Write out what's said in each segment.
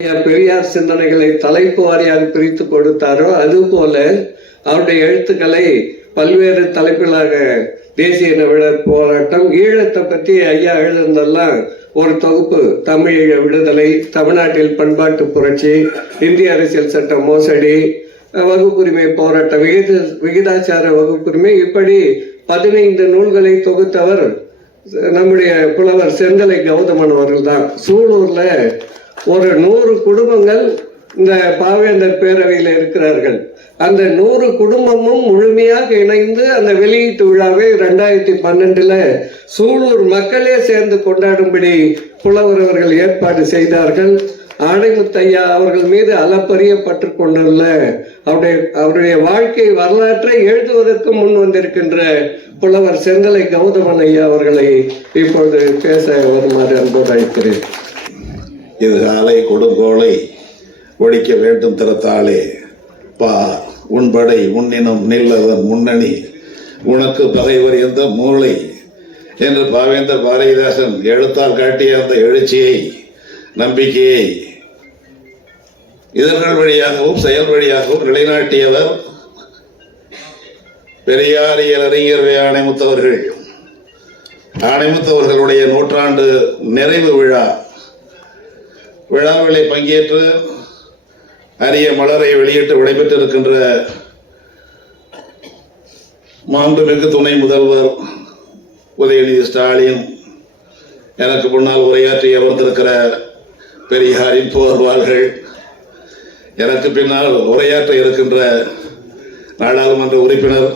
பெரியார் சிந்தனைகளை தலைப்பு வாரியாக பிரித்து கொடுத்தாரோ அதுபோல அவருடைய எழுத்துக்களை பல்வேறு தலைப்புகளாக தேசிய நவிழர் போராட்டம் ஈழத்தை பற்றி ஐயா எழுதுனதெல்லாம் ஒரு தொகுப்பு. தமிழ் விடுதலை தமிழ்நாட்டில் பண்பாட்டு புரட்சி இந்திய அரசியல் சட்ட மோசடி வகுப்புரிமை போராட்டம் விகித விகிதாச்சார வகுப்புரிமை. இப்படி பதினைந்து நூல்களை தொகுத்தவர் நம்முடைய புலவர் செந்தலை கௌதமன் அவர்கள் தான் சூலூர்ல ஒரு நூறு குடும்பங்கள் இந்த பாவேந்தர் பேரவையில் இருக்கிறார்கள். அந்த நூறு குடும்பமும் முழுமையாக இணைந்து அந்த வெளியீட்டு விழாவை ரெண்டாயிரத்தி பன்னெண்டுல சூலூர் மக்களே சேர்ந்து கொண்டாடும்படி புலவர் அவர்கள் ஏற்பாடு செய்தார்கள். ஆணைமுத்தையா அவர்கள் மீது அளப்பரிய பற்று கொண்டுள்ள அவருடைய அவருடைய வாழ்க்கை வரலாற்றை எழுதுவதற்கு முன் வந்திருக்கின்ற புலவர் செந்தலை கௌதமன் ஐயா அவர்களை இப்பொழுது பேச வருமாறு அன்போடு அழைக்கிறேன். இது காலை கொடுங்கோலை ஒழிக்க வேண்டும் திறத்தாளே பா உன்படை உன்னினம் நில்லதன் முன்னணி. உனக்கு பகைவர் எந்த மூளை என்று பாவேந்தர் பாரதிதாசன் எழுத்தால் காட்டிய அந்த எழுச்சியை நம்பிக்கையை இதழ்கள் வழியாகவும் செயல் வழியாகவும் நிலைநாட்டியவர் பெரியாரியல் அறிஞர் வே. ஆணைமுத்தவர்கள் ஆணைமுத்தவர்களுடைய நூற்றாண்டு நிறைவு விழா விழாவிலே பங்கேற்று அரிய மலரை வெளியிட்டு விடைபெற்றிருக்கின்ற மாண்புமிகு துணை முதல்வர் உதயநிதி ஸ்டாலின் எனக்கு முன்னால் உரையாற்றி அமர்ந்திருக்கிற பெரியாரின் புகழ்வார்கள் எனக்கு பின்னால் உரையாற்ற இருக்கின்ற நாடாளுமன்ற உறுப்பினர்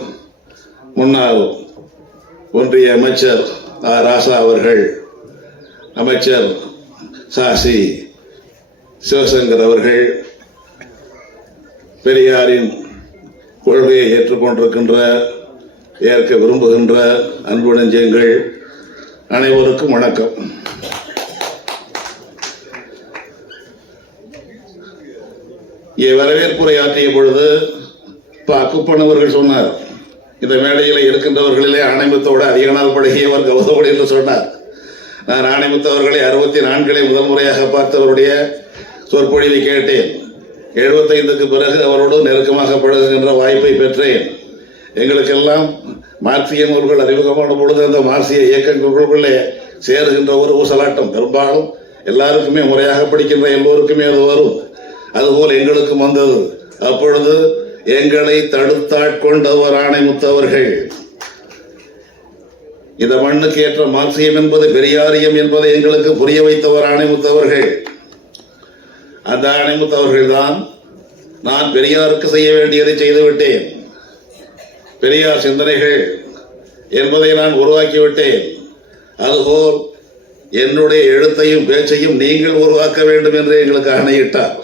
முன்னாள் ஒன்றிய அமைச்சர் ஆ ராசா அவர்கள் அமைச்சர் சாசி சிவசங்கர் அவர்கள் பெரியாரின் கொள்கையை ஏற்றுக்கொண்டிருக்கின்ற ஏற்க விரும்புகின்ற அன்பு நெஞ்சங்கள் அனைவருக்கும் வணக்கம். வரவேற்புரை ஆற்றிய பொழுது இப்போ அக்குப்பன் அவர்கள் சொன்னார் இந்த மேடையில் இருக்கின்றவர்களிலே ஆணைமுத்தோடு அதிக நாள் பழகியவர் கௌதமன் என்று சொன்னார். நான் ஆணைமுத்தவர்களை அறுபத்தி நான்கிலே முதல் முறையாக பார்த்தவருடைய சொற்பொழிவை கேட்டேன். எழுபத்தைந்துக்கு பிறகு அவரோடு நெருக்கமாக பழகுகின்ற வாய்ப்பை பெற்றேன். எங்களுக்கெல்லாம் மார்க்சிய நூல்கள் அறிமுகமான பொழுது அந்த மார்க்சிய இயக்கங்களுக்குள்ளே சேருகின்ற ஒரு ஊசலாட்டம். பெரும்பாலும் எல்லாருக்குமே முறையாக படிக்கின்ற எல்லோருக்குமே அது வரும். அதுபோல் எங்களுக்கும் வந்தது. அப்பொழுது எங்களை தடுத்தாட்கொண்டவர் ஆணைமுத்தவர்கள் இந்த மண்ணுக்கு ஏற்ற மார்க்சியம் என்பது பெரியாரியம் என்பதை எங்களுக்கு புரிய வைத்தவர் ஆணைமுத்தவர்கள் அந்த அணிமுத்து அவர்கள்தான் நான் பெரியாருக்கு செய்ய வேண்டியதை செய்துவிட்டேன். பெரியார் சிந்தனைகள் என்பதை நான் உருவாக்கிவிட்டேன். அதுபோல் என்னுடைய எழுத்தையும் பேச்சையும் நீங்கள் உருவாக்க வேண்டும் என்று எங்களுக்கு ஆணையிட்டார்.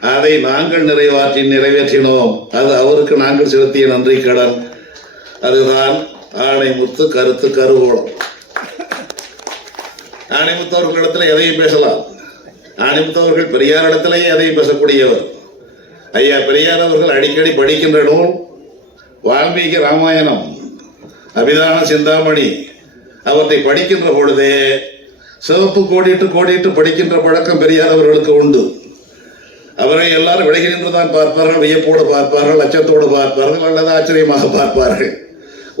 அதை நாங்கள் நிறைவாற்றி நிறைவேற்றினோம். அது அவருக்கு நாங்கள் செலுத்திய நன்றி கடன். அதுதான் ஆணைமுத்து கருத்து கருவோளம் ஆணைமுத்து அவர்களிடத்தில் எதையும் பேசலாம். ஆணைமுத்து அவர்கள் பெரியார் இடத்திலேயே பேசக்கூடியவர். ஐயா பெரியார் அவர்கள் அடிக்கடி படிக்கின்ற நூல் வால்மீகி ராமாயணம் அபிதான சிந்தாமணி. அவற்றை படிக்கின்ற பொழுதே சிவப்பு கோடிட்டு கோடிட்டு படிக்கின்ற பழக்கம் பெரியார் அவர்களுக்கு உண்டு. அவரை எல்லாரும் விலகி நின்றுதான் பார்ப்பார்கள் வியப்போடு பார்ப்பார்கள் அச்சத்தோடு பார்ப்பார்கள் அல்லது ஆச்சரியமாக பார்ப்பார்கள்.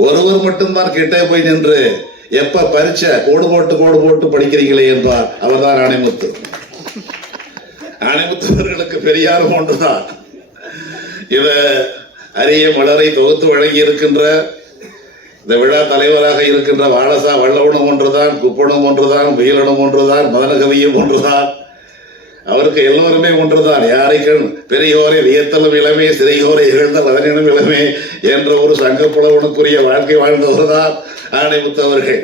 ஒருவர் மட்டும்தான் கிட்டே போய் நின்று எப்ப பரிச்ச கோடு போட்டு கோடு போட்டு படிக்கிறீங்களே என்பார். அவர்தான் ஆணைமுத்து. ஆணைமுத்து பெரியார் ஒன்றுதான் இவ அரிய மலரை தொகுத்து வழங்கி இருக்கின்ற இந்த விழா தலைவராக இருக்கின்ற வாழசா வல்லவனும் ஒன்றுதான் குப்பனும் ஒன்றுதான் முயலனும் ஒன்றுதான் மதனகவியும் ஒன்றுதான். அவருக்கு எல்லோருமே ஒன்றுதான். யாரைக்கும் பெரியோரை வியத்தலும் இளமே சிறையோரை இகழ்ந்த மதனினும் இளமே என்ற ஒரு சங்க புலவனுக்குரிய வாழ்க்கை வாழ்ந்தவர் தான் ஆணைமுத்தவர்கள்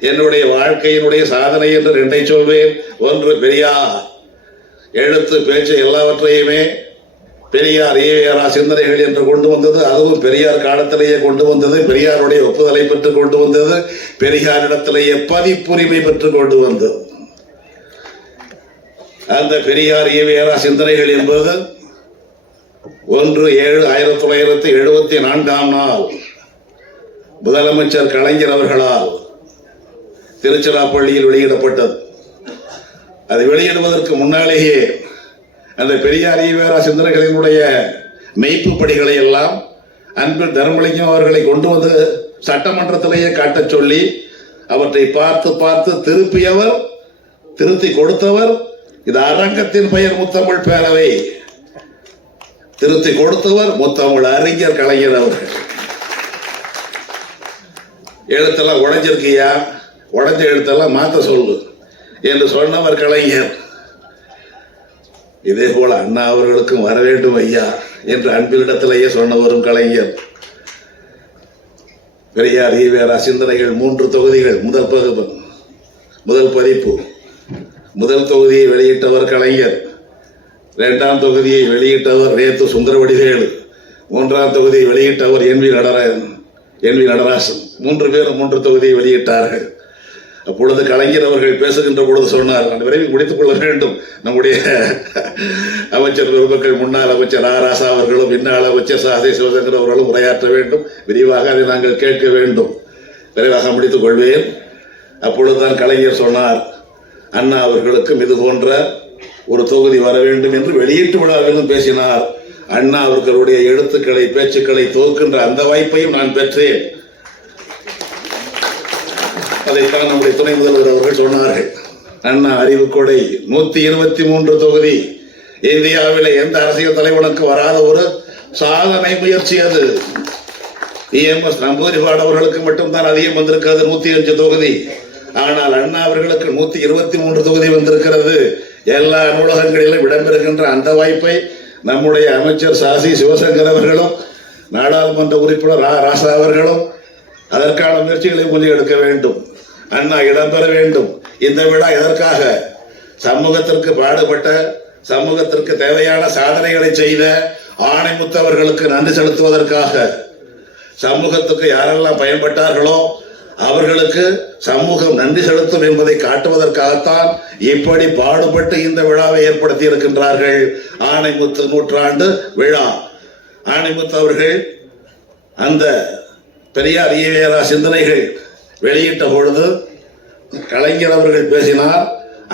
என்னுடைய வாழ்க்கையினுடைய சாதனை என்று ரெண்டை சொல்வேன். ஒன்று பெரியார். எழுத்து பேச்சு எல்லாவற்றையுமே பெரியார் ஈவேரா சிந்தனைகள் என்று கொண்டு வந்தது. அதுவும் பெரியார் காலத்திலேயே கொண்டு வந்தது. பெரியாருடைய ஒப்புதலை பெற்று கொண்டு வந்தது. பெரியாரிடத்திலேயே பதிப்புரிமை பெற்று கொண்டு வந்தது. அந்த பெரியார் ஈவேரா சிந்தனைகள் என்பது ஒன்று ஏழு ஆயிரத்தி தொள்ளாயிரத்தி எழுபத்தி நான்காம் நாள். முதலமைச்சர் கலைஞர் அவர்களால் திருச்சிராப்பள்ளியில் வெளியிடப்பட்டது. அதை வெளியிடுவதற்கு முன்னாலேயே அந்த பெரியார் ஈவேரா சிந்தனைகளினுடைய மெய்ப்பு படிகளை எல்லாம் அன்பில் தர்மலிங்கம் அவர்களை கொண்டு வந்து சட்டமன்றத்திலேயே காட்டச் சொல்லி அவற்றை பார்த்து பார்த்து திருப்பியவர் திருத்தி கொடுத்தவர். இது அரங்கத்தின் பெயர் முத்தமிழ் பேரவை. திருத்தி கொடுத்தவர் முத்தமிழ் அறிஞர் கலைஞர் அவர்கள். எழுத்தெல்லாம் உடைஞ்சிருக்கியா? உடஞ்ச எழுத்தெல்லாம் மாத்த சொல்லு. என்று சொன்னவர் கலைஞர். இதே போல அண்ணா அவர்களுக்கும் வர வேண்டும் ஐயா என்று அன்பிலிடத்திலேயே சொன்னவரும் கலைஞர். பெரியார் ஈவேரா சிந்தனைகள் மூன்று தொகுதிகள். முதல் பகுப்பு முதல் பதிப்பு. முதல் தொகுதியை வெளியிட்டவர் கலைஞர். இரண்டாம் தொகுதியை வெளியிட்டவர் நேத்து சுந்தரவடிவேலு. மூன்றாம் தொகுதியை வெளியிட்டவர் N V Natarajan. N V Natarasan. மூன்று பேரும் மூன்று தொகுதியை வெளியிட்டார்கள். அப்பொழுது கலைஞர் அவர்கள் பேசுகின்ற பொழுது சொன்னார் நான் விரைவில் முடித்துக் கொள்ள வேண்டும். நம்முடைய அமைச்சர் பெருமக்கள் முன்னாள் அமைச்சர் ஆ ராசா அவர்களும் இன்னாள் அமைச்சர் சாதி சிவசங்கர் அவர்களும் உரையாற்ற வேண்டும். விரிவாக அதை நாங்கள் கேட்க வேண்டும். விரைவாக முடித்துக் கொள்வேன். அப்பொழுதுதான் கலைஞர் சொன்னார் அண்ணா அவர்களுக்கும் இது போன்ற ஒரு தொகுதி வர வேண்டும் என்று வெளியீட்டு விழாவிலும் பேசினார். அண்ணா அவர்களுடைய எழுத்துக்களை பேச்சுக்களை தொகுக்கின்ற அந்த வாய்ப்பையும் நான் பெற்றேன். அதைத்தான் நம்முடைய துணை முதல்வர் அவர்கள் சொன்னார்கள். அண்ணா அறிவு கொடை. நூத்தி இருபத்தி மூன்று தொகுதி. இந்தியாவில் எந்த அரசியல் தலைவனுக்கு வராத ஒரு சாதனை முயற்சி அது. இஎம்எஸ் நம்பூதிரிபாடு அவர்களுக்கு மட்டும்தான் அதிகம் வந்திருக்காது நூத்தி அஞ்சு தொகுதி. ஆனால் அண்ணா அவர்களுக்கு நூத்தி இருபத்தி மூன்று தொகுதி வந்திருக்கிறது. எல்லா நூலகங்களிலும் இடம்பெறுகின்ற அந்த வாய்ப்பை நம்முடைய அமைச்சர் சாசி சிவசங்கர் அவர்களும் நாடாளுமன்ற உறுப்பினர் ரா ராசா அவர்களும் அதற்கான முயற்சிகளை கொஞ்சம் எடுக்க வேண்டும். அண்ணா இடம்பெற வேண்டும். இந்த விழா எதற்காக? சமூகத்திற்கு பாடுபட்ட சமூகத்திற்கு தேவையான சாதனைகளை செய்த ஆணைமுத்தவர்களுக்கு நன்றி செலுத்துவதற்காக சமூகத்துக்கு யாரெல்லாம் பயன்பட்டார்களோ அவர்களுக்கு சமூகம் நன்றி செலுத்தும் என்பதை காட்டுவதற்காகத்தான் இப்படி பாடுபட்டு இந்த விழாவை ஏற்படுத்தி இருக்கின்றார்கள் ஆணைமுத்து நூற்றாண்டு விழா. ஆணைமுத்து அவர்கள் அந்த பெரியார் ஈவேரா சிந்தனைகள் வெளியிட்ட பொழுது கலைஞர் அவர்கள் பேசினார்.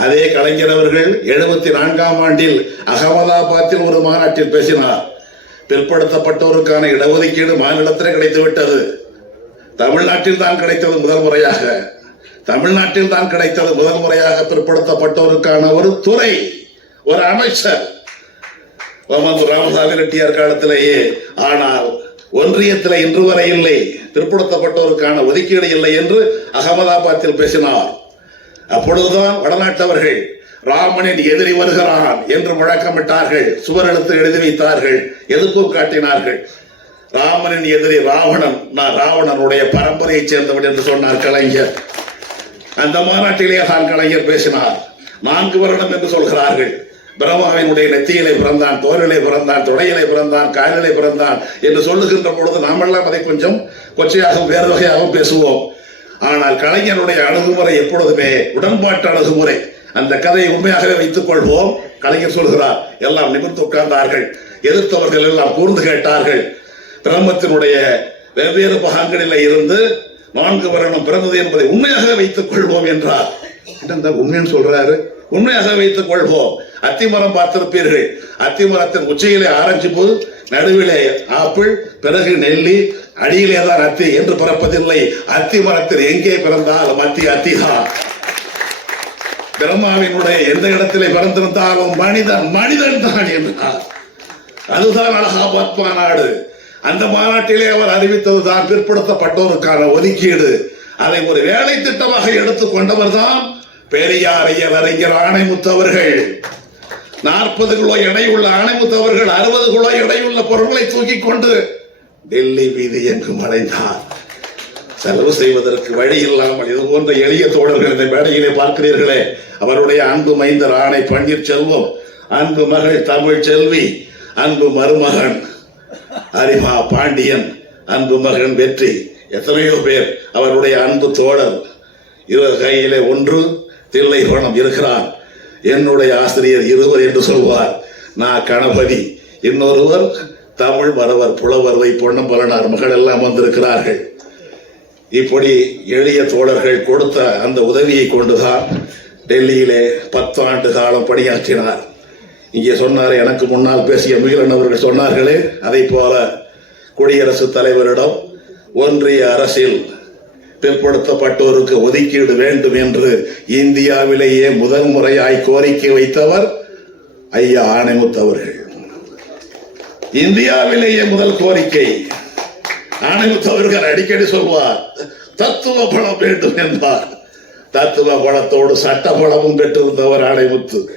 அதே கலைஞர் அவர்கள் எழுபத்தி நான்காம் ஆண்டில் அகமதாபாத்தில் ஒரு மாநாட்டில் பேசினார். பிற்படுத்தப்பட்டோருக்கான இடஒதுக்கீடு மாநிலத்திலே கிடைத்துவிட்டது. தமிழ்நாட்டில் தான் கிடைத்தது முதல் முறையாக. தமிழ்நாட்டில் தான் கிடைத்தது முதல் முறையாக பிற்படுத்தப்பட்டோருக்கான ஒரு துறை ஒரு அமைச்சர். ராமசாமி ரெட்டியார் காலத்திலேயே. ஆனால் ஒன்றியத்தில் இன்று வரை இல்லை. பிற்படுத்தப்பட்டோருக்கான ஒதுக்கீடு இல்லை என்று அகமதாபாத்தில் பேசினார். அப்பொழுதுதான் வடநாட்டவர்கள் ராமனின் எதிரி வருகிறான் என்று முழக்கமிட்டார்கள். சுவர் எழுத்து எழுதி வைத்தார்கள். எதிர்ப்பும் காட்டினார்கள். ராமனின் எதிரி ராவணன் நான் ராவணனுடைய பரம்பரையைச் சேர்ந்தவன் என்று சொன்னார் கலைஞர். அந்த மாநாட்டிலே தான் கலைஞர் பேசினார். நான்கு வருடம் என்று சொல்கிறார்கள். பிரம்மாவினுடைய நெத்தியிலே பிறந்தான் தோலிலே பிறந்தான் தொடையிலே பிறந்தான் காலிலே பிறந்தான் என்று சொல்லுகின்ற பொழுது நாமெல்லாம் அதை கொஞ்சம் கொச்சையாகவும் வேறு வகையாகவும் பேசுவோம். ஆனால் கலைஞருடைய அணுகுமுறை எப்பொழுதுமே உடன்பாட்டு அணுகுமுறை. அந்த கதையை உண்மையாகவே வைத்துக் கொள்வோம். கலைஞர் சொல்கிறார் எல்லாம் நிமிர்ந்து உட்கார்ந்தார்கள். எதிர்த்தவர்கள் எல்லாம் கூர்ந்து கேட்டார்கள். பிரம்மத்தினுடைய வெவ்வேறு பாகங்களில் இருந்து நான்கு வருடம் பிறந்தது என்பதை உண்மையாக வைத்துக் கொள்வோம் என்றார். உண்மைன்னு சொல்றாரு? உண்மையாக வைத்துக் கொள்வோம். அத்திமரம் பார்த்திருப்பீர்கள். அத்திமரத்தின் உச்சியிலே ஆரஞ்சு பூ நடுவிலே ஆப்பிள் பிறகு நெல்லி அடியிலே தான் அத்தி என்று பிறப்பதில்லை. அத்தி மரத்தில் எங்கே பிறந்தால் அத்தி அத்திதான் பிரம்மாவினுடைய எந்த இடத்திலே பிறந்திருந்தாலும் மனிதன் மனிதன் தான் என்றார். அதுதான் அலகாபாத் மாநாடு அந்த மாநாட்டிலே அவர் அறிவித்ததுதான் பிற்படுத்தப்பட்டோருக்கான ஒதுக்கீடு. அதை ஒரு வேலை திட்டமாக எடுத்துக் கொண்டவர் தான் பெரியார் ஐயர் அறிஞர் ஆணைமுத்து அவர்கள் நாற்பது கிலோ எடையுள்ள ஆணைமுத்தவர்கள் அறுபது கிலோ எடையுள்ள பொருட்களை தூக்கி கொண்டு டெல்லி வீதி எங்கும் அடைந்தார் செலவு செய்வதற்கு வழி இல்லாமல் இது போன்ற எளிய தோழர்கள் இந்த மேடையிலே பார்க்கிறீர்களே. அவருடைய அன்பு மைந்தர் ஆணை பன்னீர்செல்வம் அன்பு மகள் தமிழ் செல்வி அன்பு மருமகன் அரிமா பாண்டியன் அன்பு மகன் வெற்றி. எத்தனையோ பேர் அவருடைய அன்பு தோழர். இவர் கையிலே ஒன்று தில்லை கோணம் இருக்கிறான் என்னுடைய ஆசிரியர் இருவர் என்று சொல்வார். நான் கணபதி. இன்னொருவர் தமிழ் மறவர் புலவர்வை பொன்னம்பலனார் மகள் எல்லாம் வந்திருக்கிறார்கள். இப்படி எளிய தோழர்கள் கொடுத்த அந்த உதவியை கொண்டுதான் டெல்லியிலே பத்து ஆண்டு காலம் பணியாற்றினார். இங்கே சொன்னார் எனக்கு முன்னால் பேசிய மீளன் அவர்கள் சொன்னார்களே அதை போல குடியரசுத் தலைவரிடம் ஒன்றிய அரசில் பிற்படுத்தப்பட்டோருக்கு ஒதுக்கீடு வேண்டும் என்று இந்தியாவிலேயே முதல் முறையாய் கோரிக்கை வைத்தவர் ஐயா ஆணைமுத்து அவர்கள். இந்தியாவிலேயே முதல் கோரிக்கை ஆணைமுத்து அவர்கள் அடிக்கடி சொல்வார் தத்துவ பலம் வேண்டும் என்பார் தத்துவ பலத்தோடு சட்ட பலமும் பெற்றிருந்தவர் ஆணைமுத்து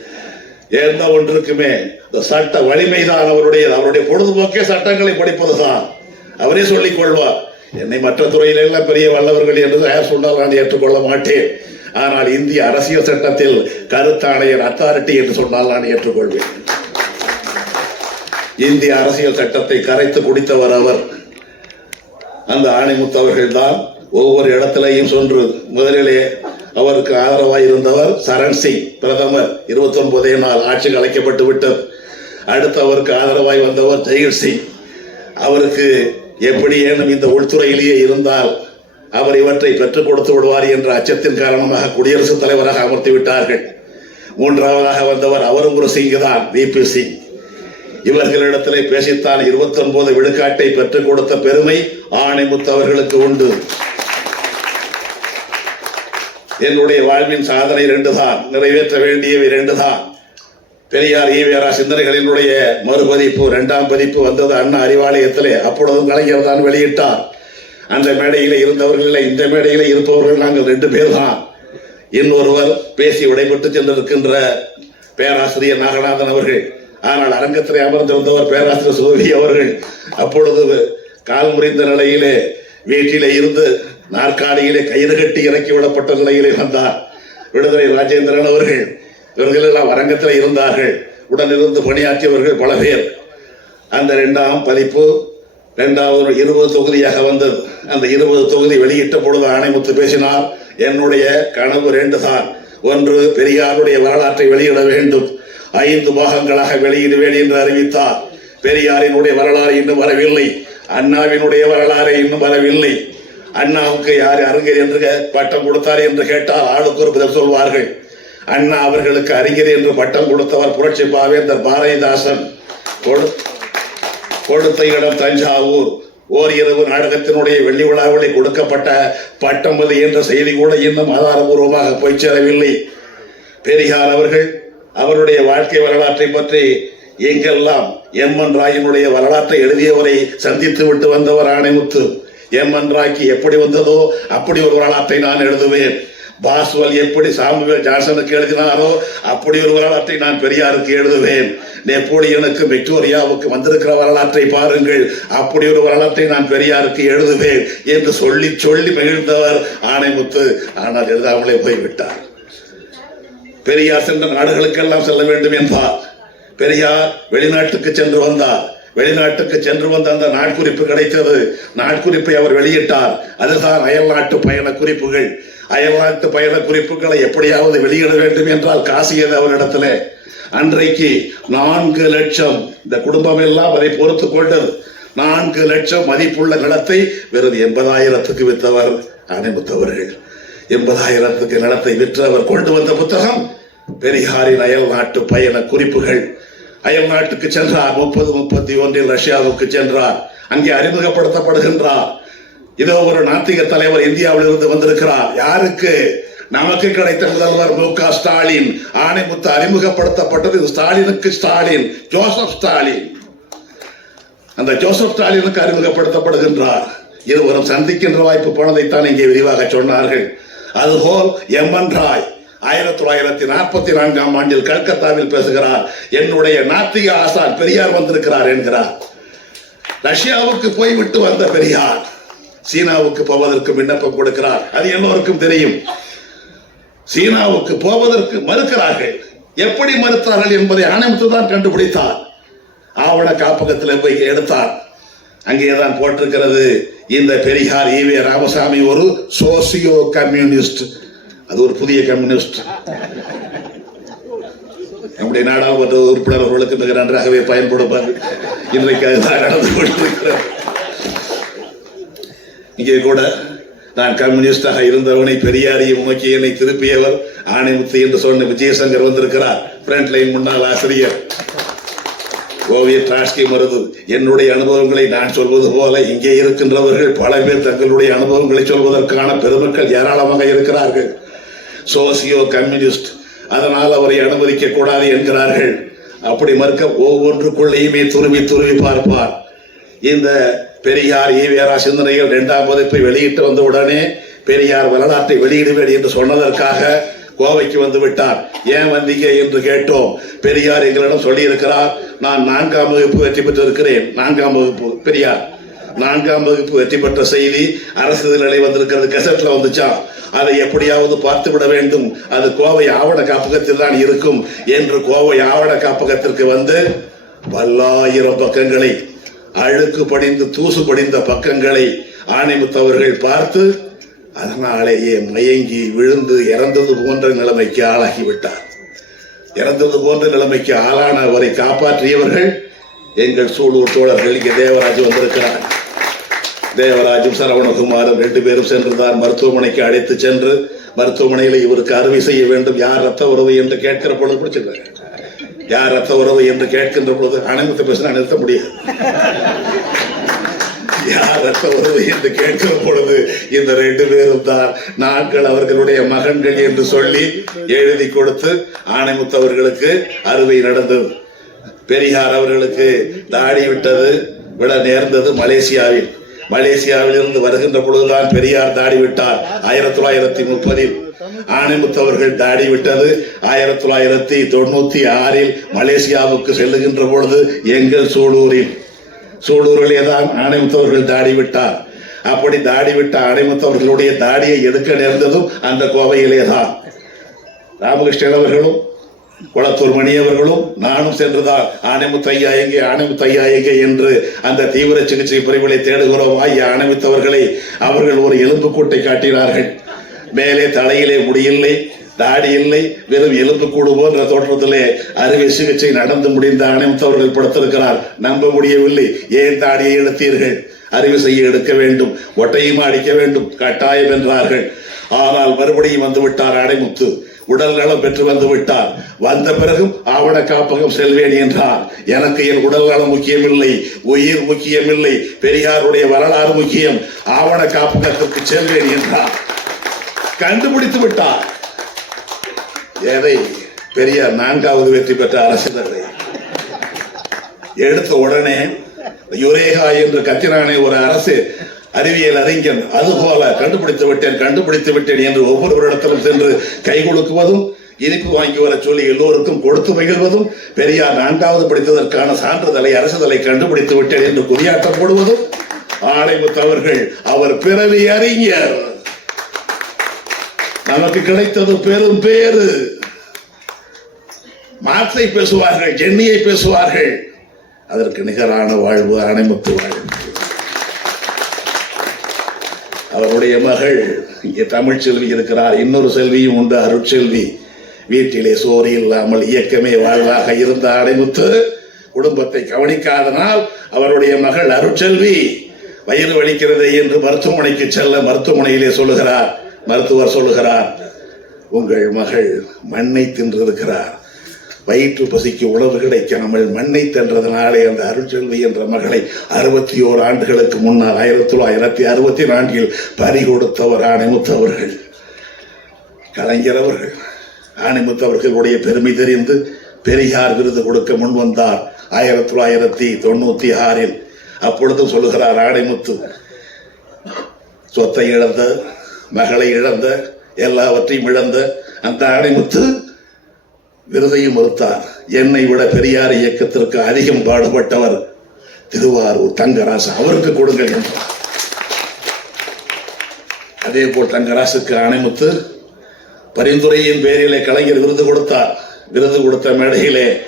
எந்த ஒன்றுக்குமே இந்த சட்ட வலிமைதான் அவருடைய அவருடைய பொழுதுபோக்கே சட்டங்களை படிப்பதுதான். அவரே சொல்லிக் கொள்வார் என்னை மற்ற துறையிலெல்லாம் பெரிய வல்லவர்கள் என்று யார் சொன்னால் நான் ஏற்றுக்கொள்ள மாட்டேன். ஆனால் இந்திய அரசியல் சட்டத்தில் கருத்தாணையர் அத்தாரிட்டி என்று சொன்னால் நான் ஏற்றுக்கொள்வேன். இந்திய அரசியல் சட்டத்தை கரைத்து குடித்தவர் அவர். அந்த ஆணைமுத்தவர்கள் தான் ஒவ்வொரு இடத்திலையும் சென்று முதலிலே அவருக்கு ஆதரவாக இருந்தவர் சரண் சிங் பிரதமர். இருபத்தி ஒன்பதே நாள் ஆட்சிக்கு அழைக்கப்பட்டு விட்டது அடுத்து அவருக்கு ஆதரவாய் வந்தவர் ஜெயில் சிங். அவருக்கு எப்படி ஏனும் இந்த உள்துறையிலேயே இருந்தால் அவர் இவற்றை பெற்றுக் கொடுத்து விடுவார் என்ற அச்சத்தின் காரணமாக குடியரசுத் தலைவராக அமர்த்தி விட்டார்கள். மூன்றாவதாக வந்தவர் அவரும் ஒரு சிங் தான் விபி சிங் இவர்களிடத்திலே பேசித்தான் இருபத்தி ஒன்பது விழுக்காட்டை பெற்றுக் கொடுத்த பெருமை ஆணைமுத்து அவர்களுக்கு உண்டு. என்னுடைய வாழ்வின் சாதனை இரண்டு தான் நிறைவேற்ற வேண்டியவை ரெண்டு தான் பெரியார் ஈவேரா சிந்தனைகளினுடைய மறுபதிப்பு இரண்டாம் பதிப்பு வந்தது அண்ணா அறிவாலயத்திலே. அப்பொழுதும் கலைஞர் தான் வெளியிட்டார். அந்த மேடையில இருந்தவர்கள் இந்த மேடையில இருப்பவர்கள் நாங்கள் ரெண்டு பேர் தான் இன்னொருவர் பேசி விடைபெற்று சென்றிருக்கின்ற பேராசிரியர் நாகநாதன் அவர்கள். ஆனால் அரங்கத்திலே அமர்ந்திருந்தவர் பேராசிரியர் சோவி அவர்கள். அப்பொழுது கால் முறிந்த நிலையிலே வீட்டிலே இருந்து நாற்காலியிலே கயிறு கட்டி இறக்கி விடப்பட்ட நிலையிலே வந்தார். விடுதலை ராஜேந்திரன் அவர்கள். இவர்கள் எல்லாம் அரங்கத்தில் இருந்தார்கள். உடனிருந்து பணியாற்றியவர்கள் பல பேர். அந்த ரெண்டாம் பதிப்பு ரெண்டாவது இருபது தொகுதியாக வந்தது. அந்த இருபது தொகுதி வெளியிட்ட பொழுது ஆணைமுத்து பேசினார் என்னுடைய கனவு ரெண்டு தான் ஒன்று பெரியாருடைய வரலாற்றை வெளியிட வேண்டும். ஐந்து பாகங்களாக வெளியிடுவேன் என்று அறிவித்தார். பெரியாரினுடைய வரலாறு இன்னும் வரவில்லை. அண்ணாவினுடைய வரலாறு இன்னும் வரவில்லை. அண்ணாவுக்கு யார் அறிஞர் என்று பட்டம் கொடுத்தார் என்று கேட்டால் ஆளுக்கு ஒரு பதில் சொல்வார்கள். அண்ணா அவர்களுக்கு அறிஞர் என்று பட்டம் கொடுத்தவர் புரட்சி பாவேந்தர் பாரதிதாசன். கொடு- கொடுத்த இடம் தஞ்சாவூர். ஓர் இரவு நாடகத்தினுடைய வெள்ளி விழாவிலே கொடுக்கப்பட்ட பட்டம் என்ற செய்தி கூட இன்னும் ஆதாரபூர்வமாக போய் சேரவில்லை. பெரியார் அவர்கள் அவருடைய வாழ்க்கை வரலாற்றை பற்றி எங்கெல்லாம் எம் என் ராயினுடைய வரலாற்றை எழுதியவரை சந்தித்து விட்டு வந்தவர் ஆணைமுத்து எம் என் ராய்க்கு எப்படி வந்ததோ அப்படி ஒரு வரலாற்றை நான் எழுதுவேன். பாஸ்வல் எப்படி சாமுவேல் ஜான்சனுக்கு எழுதினாரோ அப்படி ஒரு வரலாற்றை நான் பெரியாருக்கு எழுதுவேன். நெப்போலியனுக்கு விக்டோரியாவுக்கு வந்திருக்கிற வரலாற்றை பாருங்கள். அப்படி ஒரு வரலாற்றை நான் பெரியாருக்கு எழுதுவேன் என்று சொல்லி சொல்லி மகிழ்ந்தவர் ஆணைமுத்து ஆனால் எழுதாமலே போய்விட்டார். பெரியார் சென்ற நாடுகளுக்கெல்லாம் செல்ல வேண்டும் என்பார். பெரியார் வெளிநாட்டுக்கு சென்று வந்தார். வெளிநாட்டுக்கு சென்று வந்த அந்த நாட்குறிப்பு கிடைத்தது. நாட்குறிப்பை அவர் வெளியிட்டார். அதுதான் அயல்நாட்டு பயண குறிப்புகள். அயல்நாட்டு பயண குறிப்புகளை எப்படியாவது வெளியிட வேண்டும் என்றால் காசியது அவனிடத்துல? அன்றைக்கு நான்கு லட்சம். இந்த குடும்பம் எல்லாம் அதை பொறுத்து கொண்டது. நான்கு லட்சம் மதிப்புள்ள நிலத்தை வெறும் எண்பதாயிரத்துக்கு வித்தவர் அனுமத்தவர்கள் எண்பதாயிரத்துக்கு நிலத்தை விற்றவர் கொண்டு வந்த புத்தகம் பெரியாரின் அயல் நாட்டு பயண குறிப்புகள். அயல் நாட்டுக்கு சென்றார். முப்பது முப்பத்தி ஒன்றில் ரஷ்யாவுக்கு சென்றார். அங்கே அறிமுகப்படுத்தப்படுகின்றார். இதோ ஒரு நாத்திக தலைவர் இந்தியாவில் இருந்து வந்திருக்கிறார். யாருக்கு? நமக்கு கிடைத்த முதல்வர் மு க ஸ்டாலின். ஆணைமுத்து அறிமுகப்படுத்தப்பட்டது ஸ்டாலினுக்கு ஸ்டாலின் ஜோசப் ஸ்டாலின். அந்த ஜோசப் ஸ்டாலினுக்கு அறிமுகப்படுத்தப்படுகின்றார். இருவரும் சந்திக்கின்ற வாய்ப்பு போனதைத்தான் இங்கே விரிவாக சொன்னார்கள். அதுபோல் எம் என் ராய் ஆயிரத்தி தொள்ளாயிரத்தி நாற்பத்தி நான்காம் ஆண்டில் கல்கத்தாவில் பேசுகிறார். என்னுடைய நாத்திக ஆசான் பெரியார் வந்திருக்கிறார் என்கிறார். ரஷ்யாவுக்கு போய்விட்டு வந்த பெரியார். சீனாவுக்கு போவதற்கு விண்ணப்பம் கொடுக்கிறார். அது எல்லோருக்கும் தெரியும். சீனாவுக்கு போவதற்கு மறுக்கிறார்கள். எப்படி மறுத்தார்கள் என்பதை அனைத்து தான் கண்டுபிடித்தார். ஆவண காப்பகத்தில் போய் எடுத்தார். அங்கேதான் போட்டிருக்கிறது. இந்த பெரியார் ஈவே ராமசாமி ஒரு சோசியோ கம்யூனிஸ்ட். அது ஒரு புதிய கம்யூனிஸ்ட். நம்முடைய நாடாளுமன்ற உறுப்பினர் அவர்களுக்கு மிக நன்றாகவே பயன்படுவார் இன்றைக்கு அதுதான் நடந்து கொண்டிருக்கிறது. இங்கே கூட நான் கம்யூனிஸ்டாக இருந்தவனை பெரியாரையும் உமக்கி என்னை திருப்பியவர் ஆணைமுத்து என்று சொன்ன விஜயசங்கர் வந்திருக்கிறார். ஃப்ரண்ட் லைன் முன்னாள் ஆசிரியர். ஓவிய டிராஸ்கி மருது என்னுடைய அனுபவங்களை நான் சொல்வது போல இங்கே இருக்கின்றவர்கள் பல பேர் தங்களுடைய அனுபவங்களை சொல்வதற்கான பெருமக்கள் ஏராளமாக இருக்கிறார்கள். சோசியோ கம்யூனிஸ்ட் அதனால் அவரை அனுமதிக்க கூடாது என்கிறார்கள். அப்படி மறுக்க ஒவ்வொன்றுக்குள்ளேயுமே துருவி துருவி பார்ப்பார். இந்த பெரியார் ஈவேரா சிந்தனைகள் இரண்டாம் பதிப்பை வெளியிட்டு வந்த உடனே பெரியார் வரலாற்றை வெளியிடுவேன் என்று சொன்னதற்காக கோவைக்கு வந்து விட்டார். ஏன் வந்தீங்க என்று கேட்டோம். பெரியார் எங்களிடம் சொல்லியிருக்கிறார் நான் நான்காம் வகுப்பு வெற்றி பெற்றிருக்கிறேன். நான்காம் வகுப்பு பெரியார் நான்காம் வகுப்பு வெற்றி பெற்ற செய்தி அரசு நிலை வந்திருக்கிறது கெசட்ல வந்துச்சா? அதை எப்படியாவது பார்த்து விட வேண்டும். அது கோவை ஆவண காப்பகத்தில் தான் இருக்கும் என்று கோவை ஆவண காப்பகத்திற்கு வந்து பல்லாயிரம் பக்கங்களை அழுக்கு படிந்து தூசு படிந்த பக்கங்களை ஆணைமுத்தவர்கள் பார்த்து அதனாலேயே மயங்கி விழுந்து இறந்தது போன்ற நிலைமைக்கு ஆளாகிவிட்டார். இறந்தது போன்ற நிலைமைக்கு ஆளான அவரை காப்பாற்றியவர்கள் எங்கள் சூலூர் தோழர்கள் இங்கே தேவராஜ் வந்திருக்கிறார். தேவராஜும் சரவணகுமாரும் ரெண்டு பேரும் சென்றுதான் மருத்துவமனைக்கு அழைத்து சென்று மருத்துவமனையில் இவருக்கு அறுவை செய்ய வேண்டும் யார் ரத்த உறவு என்று கேட்கிற பொழுது பிடிச்சிருக்காங்க யார் ரத்த உறவு என்று கேட்கின்ற பொழுது அனைத்து பேசினா நிறுத்த முடியாது. யார் ரத்த உறவு என்று கேட்கிற பொழுது இந்த ரெண்டு பேரும் தான் நாங்கள் அவர்களுடைய மகன்கள் என்று சொல்லி எழுதி கொடுத்து ஆணைமுத்து அவர்களுக்கு அறுவை நடந்தது பெரியார் அவர்களுக்கு தாடி விட்டது விட நேர்ந்தது மலேசியாவில். மலேசியாவில் இருந்து வருகின்ற பொழுதுதான் பெரியார் தாடி விட்டார். ஆயிரத்தி தொள்ளாயிரத்தி முப்பதில். ஆணைமுத்தவர்கள் தாடி விட்டது. ஆயிரத்தி தொள்ளாயிரத்தி தொண்ணூத்தி ஆறில் மலேசியாவுக்கு செல்லுகின்ற பொழுது எங்கள் சூலூரில் சூலூரிலே தான் ஆணைமுத்தவர்கள் தாடி விட்டார். அப்படி தாடி விட்ட ஆணைமுத்தவர்களுடைய தாடியை எடுக்க நேர்ந்ததும் அந்த கோவையிலே தான். ராமகிருஷ்ணன் அவர்களும் குளத்தூர் மணி அவர்களும் நானும் சென்றுதான் ஆணைமுத்து ஐயா எங்கே ஆணைமுத்து ஐயா எங்கே என்று அந்த தீவிர சிகிச்சை பிரிவுகளை தேடுகிறோம். ஐயா ஆணைமுத்தவர்களை அவர்கள் ஒரு எலும்பு கூட்டை காட்டினார்கள். மேலே தலையிலே முடியில்லை தாடி இல்லை வெறும் எலும்பு கூடு போன்ற தோற்றத்திலே அறுவை சிகிச்சை நடந்து முடிந்த அனைத்தவர்கள் படுத்திருக்கிறார். நம்ப முடியவில்லை. ஏன் தாடியை எடுத்தீர்கள்? அறிவு செய்ய எடுக்க வேண்டும். ஒட்டையும் அடிக்க வேண்டும். கட்டாயம் என்றார்கள். ஆனால் மறுபடியும் வந்துவிட்டார் அடைமுத்து. உடல் நலம் பெற்று வந்து விட்டார் வந்த பிறகும் ஆவண காப்பகம் செல்வேன் என்றார். எனக்கு என் உடல் நலம் முக்கியமில்லை. உயிர் முக்கியமில்லை. பெரியாருடைய வரலாறு முக்கியம். ஆவண காப்பகத்திற்கு செல்வேன் என்றார். கண்டுபிடித்து விட்டார். எதை பெரியார் நான்காவது வெற்றி பெற்ற அரசியலை எடுத்த உடனே யுரேகா என்று கத்தினானே ஒரு அரசு அறிவியல் அறிஞன் அதுபோல கண்டுபிடித்து விட்டேன் கண்டுபிடித்து விட்டேன் என்று ஒவ்வொருவரிடத்திலும் சென்று கை கொடுக்குவதும் இனிப்பு வாங்கி வர சொல்லி எல்லோருக்கும் கொடுத்து மகிழ்வதும் பெரியார் நான்காவது படித்ததற்கான சான்றிதழை அரசுதலை கண்டுபிடித்து விட்டேன் என்று குறியாட்டம் போடுவதும் ஆணைமுத்தவர்கள் அவர் பிறவி அறிஞர். நமக்கு கிடைத்தது பெரும் பேரு மாற்றை பேசுவார்கள் ஜென்னியை பேசுவார்கள். அதற்கு நிகரான வாழ்வு அணைமுத்து வாழ்வு. அவருடைய மகள் இங்கே தமிழ் செல்வி இருக்கிறார் இன்னொரு செல்வியும் உண்டு அருட்செல்வி. வீட்டிலே சோறு இல்லாமல் இயக்கமே வாழ்வாக இருந்த அடைமுத்து குடும்பத்தை கவனிக்காதனால் அவருடைய மகள் அருட்செல்வி. வயிறு வலிக்கிறதே என்று மருத்துவமனைக்கு செல்ல மருத்துவமனையிலே சொல்லுகிறார் மருத்துவர் சொல்லுகிறார் உங்கள் மகள் மண்ணை தின்றிருக்கிறார். வயிற்று பசிக்கு உணவு கிடைக்காமல் மண்ணை தின்றதனாலே அந்த அருள்செல்வி என்ற மகளை அறுபத்தி ஓரு ஆண்டுகளுக்கு முன்னால் ஆயிரத்தி தொள்ளாயிரத்தி அறுபத்தி நான்கில் பறி கொடுத்தவர் ஆணைமுத்தவர்கள். கலைஞர் அவர்கள் ஆணைமுத்தவர்களுடைய பெருமை தெரிந்து பெரியார் விருது கொடுக்க முன் வந்தார் ஆயிரத்தி தொள்ளாயிரத்தி தொண்ணூத்தி ஆறில். அப்பொழுதும் சொல்லுகிறார் ஆணைமுத்து சொத்தை இழந்த மகளை இழந்த எல்லாவற்றையும் இழந்த அந்த ஆணைமுத்து விருதையும் மறுத்தார். என்னை விட பெரியார் இயக்கத்திற்கு அதிகம் பாடுபட்டவர் திருவாரூர் தங்கராசு. அவருக்கு கொடுங்கள் என்றார். அதே போல் தங்கராசுக்கு அணைமுத்து பரிந்துரையின் பேரிலே கலைஞர் விருது கொடுத்தார். விருது கொடுத்த மேடையிலே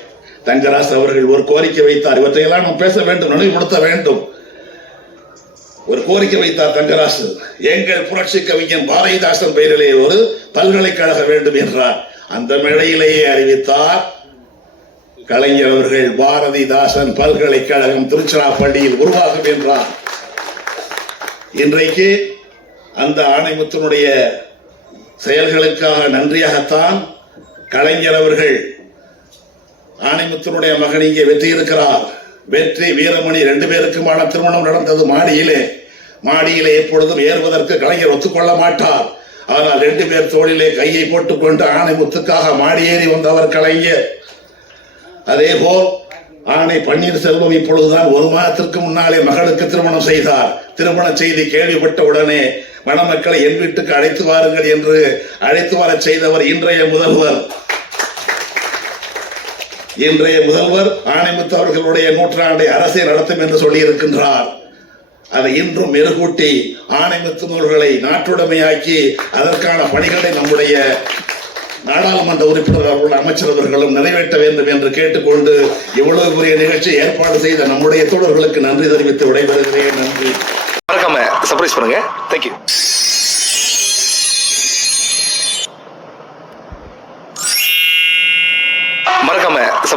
தங்கராசு அவர்கள் ஒரு கோரிக்கை வைத்தார். இவற்றையெல்லாம் நாம் பேச வேண்டும் நினைவுபடுத்த வேண்டும். ஒரு கோரிக்கை வைத்தார் தங்கராசு எங்கள் புரட்சி கவிஞன் பாரதிதாசன் பெயரிலே ஒரு பல்கலைக்கழக வேண்டும் என்றார். அந்த மேடையிலேயே அறிவித்தார் கலைஞர் அவர்கள் பாரதிதாசன் பல்கலைக்கழகம் திருச்சிராப்பள்ளியில் உருவாகும் என்றார். இன்றைக்கு அந்த ஆணைமுத்தினுடைய செயல்களுக்காக நன்றியாகத்தான் கலைஞர் அவர்கள் ஆணைமுத்தினுடைய மகன் இங்கே வெற்றியிருக்கிறார். வெற்றி வீரமணி ரெண்டு பேருக்குமான திருமணம் நடந்தது மாடியிலே. மாடியிலே எப்பொழுதும் ஏறுவதற்கு கலைஞர் ஒத்துக்கொள்ள மாட்டார். ஆனால் ரெண்டு பேர் தோளிலே கையை போட்டுக்கொண்டு ஆணைமுத்துக்காக மாடி ஏறி வந்தவர் கலைஞர். அதே போல் ஆணை பன்னீர்செல்வம் இப்பொழுதுதான் ஒரு மாதத்திற்கு முன்னாலே மகளுக்கு திருமணம் செய்தார். திருமண செய்தி கேள்விப்பட்ட உடனே மணமக்களை என் வீட்டுக்கு அழைத்து வாருங்கள் என்று அழைத்து வரச் செய்தவர் இன்றைய முதல்வர். இன்றைய முதல்வர் ஆணைமுத்து அவர்களுடைய நூற்றாண்டை அரசை நடத்தும் என்று சொல்லியிருக்கின்றார். அதை இன்றும் மெருகூட்டி ஆணைமுத்து நூல்களை நாட்டுடைமையாக்கி அதற்கான பணிகளை நம்முடைய நாடாளுமன்ற உறுப்பினர் அவர்கள் அமைச்சர் அவர்களும் நிறைவேற்ற வேண்டும் என்று கேட்டுக்கொண்டு இவ்வளவு பெரிய நிகழ்ச்சி ஏற்பாடு செய்த நம்முடைய தோழர்களுக்கு நன்றி தெரிவித்து விடைபெறுகிறேன். நன்றி. மறக்காம சர்ப்ரைஸ் பண்ணுங்க. தேங்க்யூ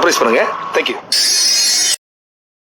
சர்ப்ரைஸ் பண்ணுங்க. தேங்க்யூ